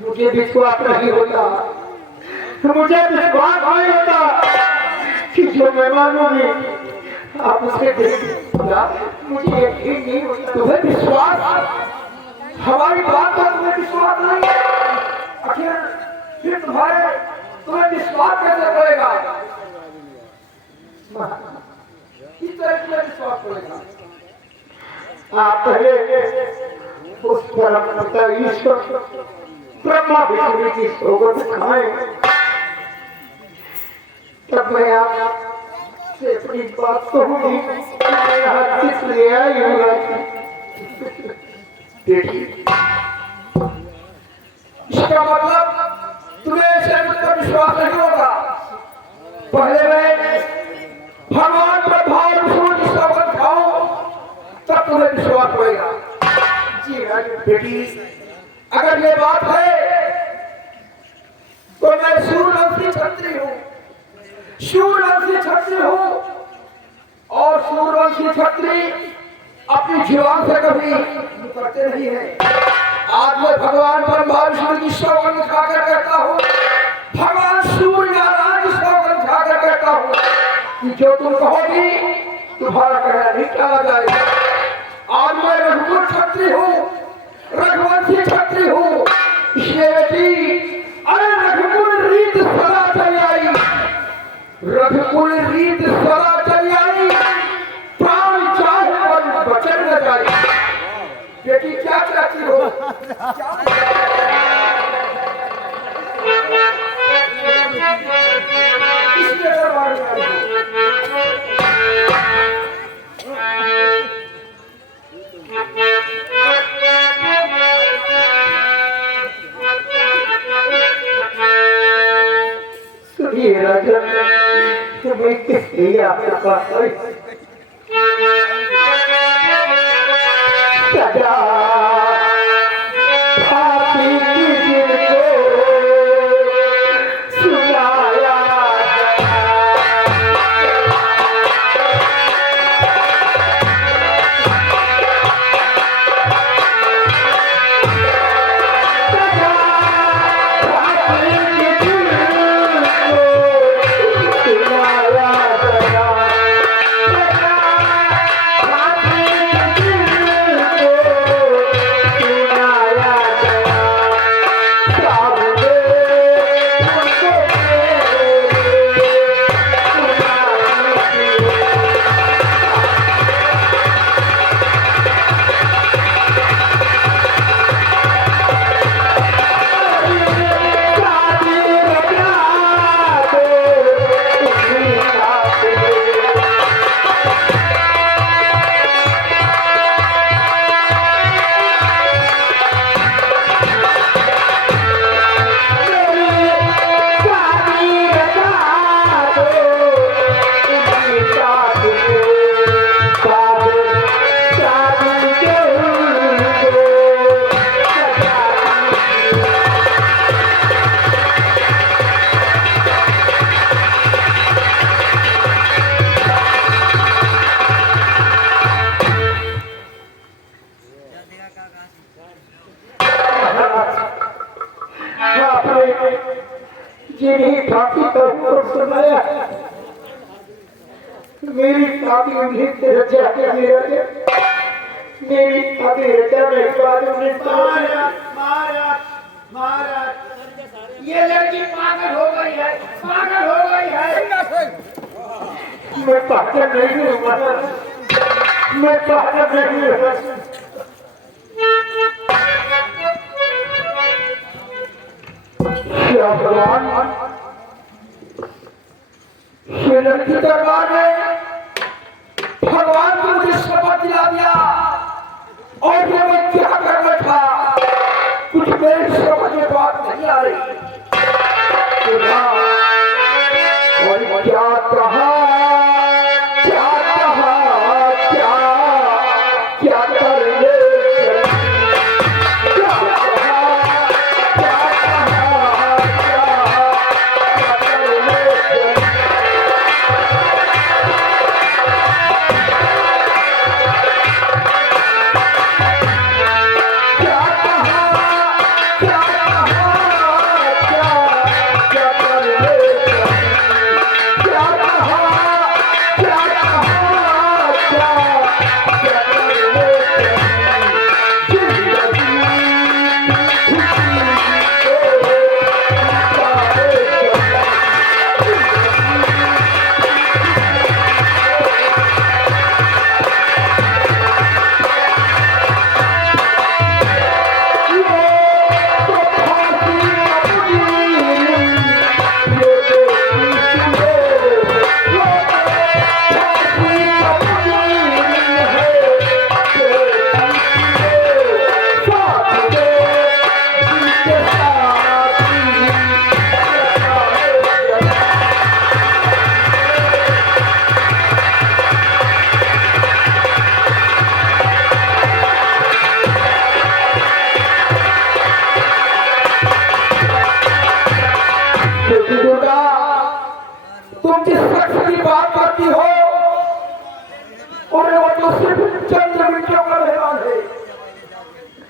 मुझे विश्वास नहीं होता, मुझे विश्वास नहीं होता कि जो मैं मानूंगी आप उसे देखेंगे। मुझे यकीन नहीं होता। तुम्हें विश्वास, हमारी बात पर तुम्हें विश्वास नहीं है, आखिर फिर तुम्हें विश्वास कैसे पड़ेगा? किस तरह तुम्हें विश्वास पड़ेगा? आप पहले उस परम पिता ईश्वर ब्रह्मा विष्णु की सोगंद खाएं, तब मैं आपसे अपनी बात कहूंगी। मैं यहाँ किस लिए आई हूँ? देखिए, इसका मतलब तुम्हें ऐसे पर विश्वास नहीं होगा। पहले मैं भगवान ब्रह्मा विष्णु की सोगंद खाऊं, तब तुम्हें विश्वास होगा। जी बेटी, अगर ये बात है तो मैं सूर्यवंशी क्षत्रिय हूँ, सूर्यवंशी क्षत्रिय हूँ, और सूर्यवंशी क्षत्रिय अपनी जीवन से कभी मुकरते नहीं है। आज मैं भगवान ब्रह्मा विष्णु की सौगंध खाकर कहता हूँ, भगवान सूर्य नारायण की सौगंध खाकर कहता हूँ कि जो तुम कहोगी तुम्हारा कहना नहीं टाला जाएगा। आज मैं रघुकुल क्षत्रिय हूँ, रघुवंशी क्षत्रिय हूँ, इसलिए बेटी, अरे रघुकुल रीत सदा चली आई, रघुकुल रीत सदा चली आई, प्राण चाहे पर बचन न जाए। बेटी क्या चाहती हो? किसके दरबार में आई हो? सुनिए राजा, मैं किस लिए आपके पास आई? सजा फांसी की जिनको सुनाया जिन्हीं फांसी का हुक्म सुनाया, मेरी फांसी उन्हीं से रचा के मेरा, मेरी फांसी रचाने के बाद उन्हें महाराज ये लड़की पागल हो गई है, पागल हो गई है। मैं पागल नहीं हूँ महाराज, मैं पागल नहीं हूँ। भगवान ये लड़की दरबार में भगवान को मुझे शपथ दिला दिया, और ये मैं क्या कर बैठा, कुछ मेरी समझ में बात नहीं आ रही। और क्या कहा, क्या कहा, क्या क्या कर ले, क्या चंद मिनटों का मेहमान है,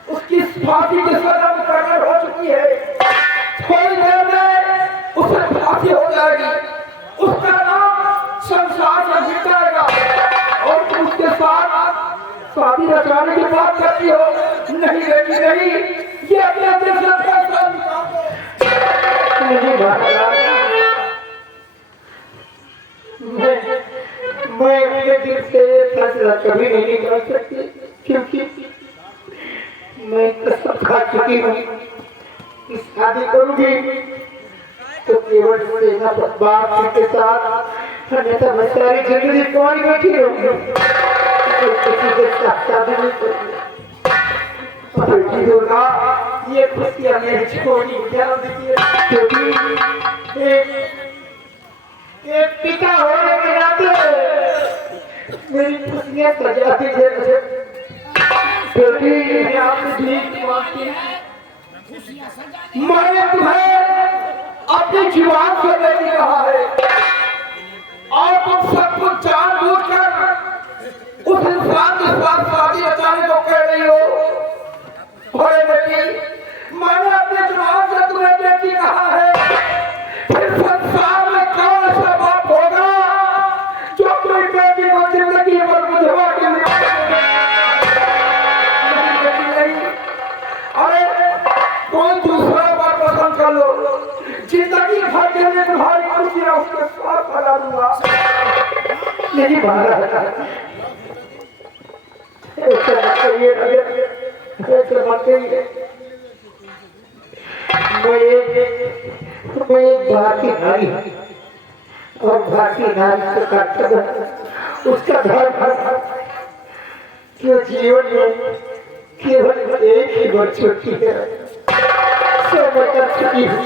उसकी फांसी की सजा मुकर्रर हो चुकी है। थोड़ी देर में उसे फांसी हो जाएगी, उसका नाम संसार में मिट जाएगा और तुम उसके साथ शादी रचाने की बात करती हो। नहीं बेटी नहीं, ये अपने दिल से फैसला निकाल दो। नहीं महाराज, मैं अपने दिल से फैसला कभी नहीं निकाल सकती, क्योंकि मैं कसम खा चुकी हूँ कि शादी करूंगी तो केवल सेना बाप के साथ, अन्यथा मैं सारी जिंदगी कौन बैठी रहूंगी, तो किसी के साथ शादी नहीं करूंगी। बेटी दुर्गा, ये खुशियां मेरी छोड़ी ध्यान दीजिए, क्योंकि एक पिता होने के नाते मेरी खुशियां सजाती है। बेटी आप भीख मांगती हैं, मैंने तुम्हें अपनी जुबान से नहीं कहा है और तुम सब कुछ जानबूझकर उस इंसान के साथ शादी रचाने को कह रही हो। अरे बेटी, मैंने अपनी जुबान से तुम्हें बेटी कहा है, फिर संसार में कौन ऐसा बाप होगा जो अपनी बेटी को जिंदगी भर बुझवा के कोई दूसरा बात पसंद कर लो, जिंदगी भर के लिए तुम्हारी खुशियां उसके साथ फैला दूंगा। नहीं महाराज, ऐसा मत करिए, ऐसा मत करिए। मैं एक भारतीय नारी और भारतीय नारी से कर्तव्य उसका धर्म कि जीवन में केवल एक ही बार छुट्टी है, सब कर चुकी हूँ।